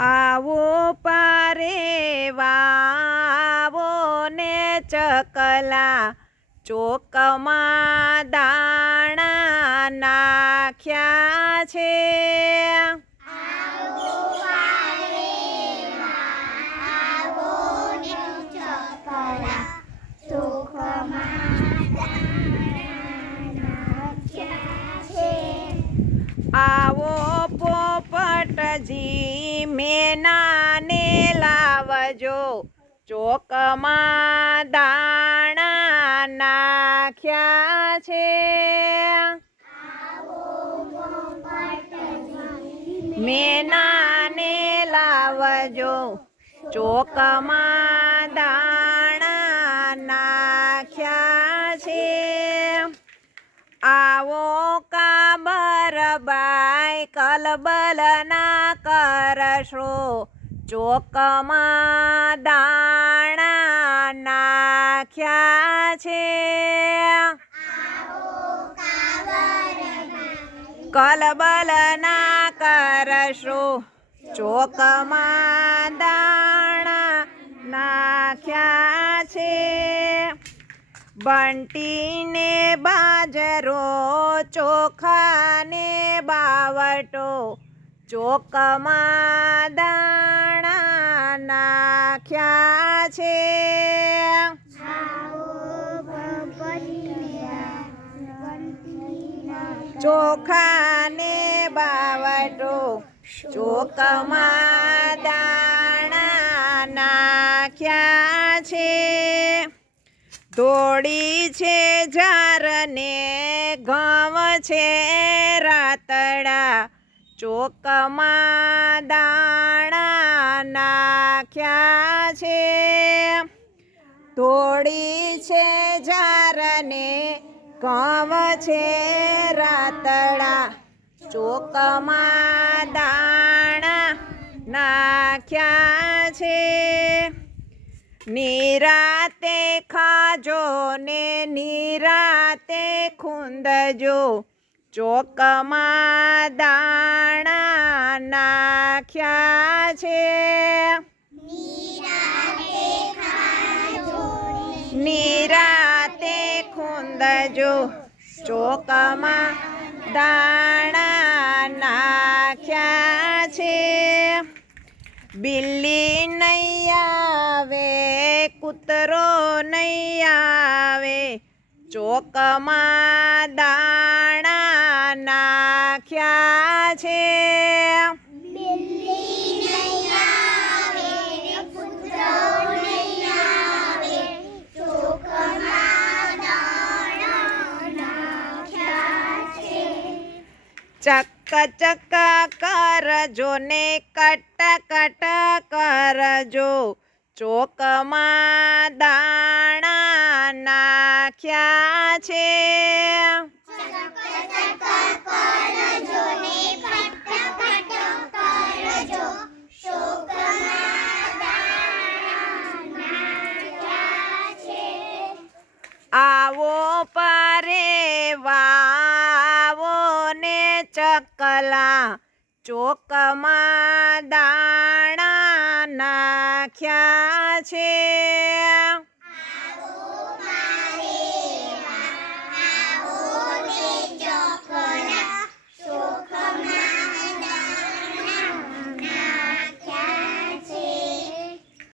આવો પારે વાવો ને ચકલા ચોકમાં દાણા નાખ્યા છે. આવો પોપટજી મેનાને લાવજો ચોકમાં દાણા નાખ્યા છે. મેનાને લાવજો ચોકમાં દાણા નાખ્યા છે. આવો કાબરબાઈ કલબલ ના કરશો ચોકમાં દાણા નાખ્યા છે. કલબલ ના કરશો ચોકમાં દાણા નાખ્યા છે. બંટીને બાજરો ચોખાને બાવટો ચોકમાં દાણા નાખ્યા છે. ચોખાને બાવટો ચોકમાં દાણા નાખ્યા છે. ધોળી છે ઝારને ઘઉં છે રાતડા ચોકમાં દાણા નાખ્યા છે. ધોળી છે ઝારને ઘઉં છે રાતડા ચોકમાં દાણા નાખ્યા છે. નિરાતે ખાજો ને નિરાતે ખૂંદજો ચોકમાં દાણા નાખ્યા છે. નિરાતે ખૂંદજો ચોકમાં દાણા નાખ્યા છે. બિલ્લી નહીં આવે કૂતરો નહીં આવે ચોકમાં દાણા નાખ્યા છે. ચક ચક કરજો ને કટ કટ કરજો ચોકમાં દાણા નાખ્યા છે. આવો પારે વાવો ને ચકલા ચોકમાં દાણા નાખ્યા છે.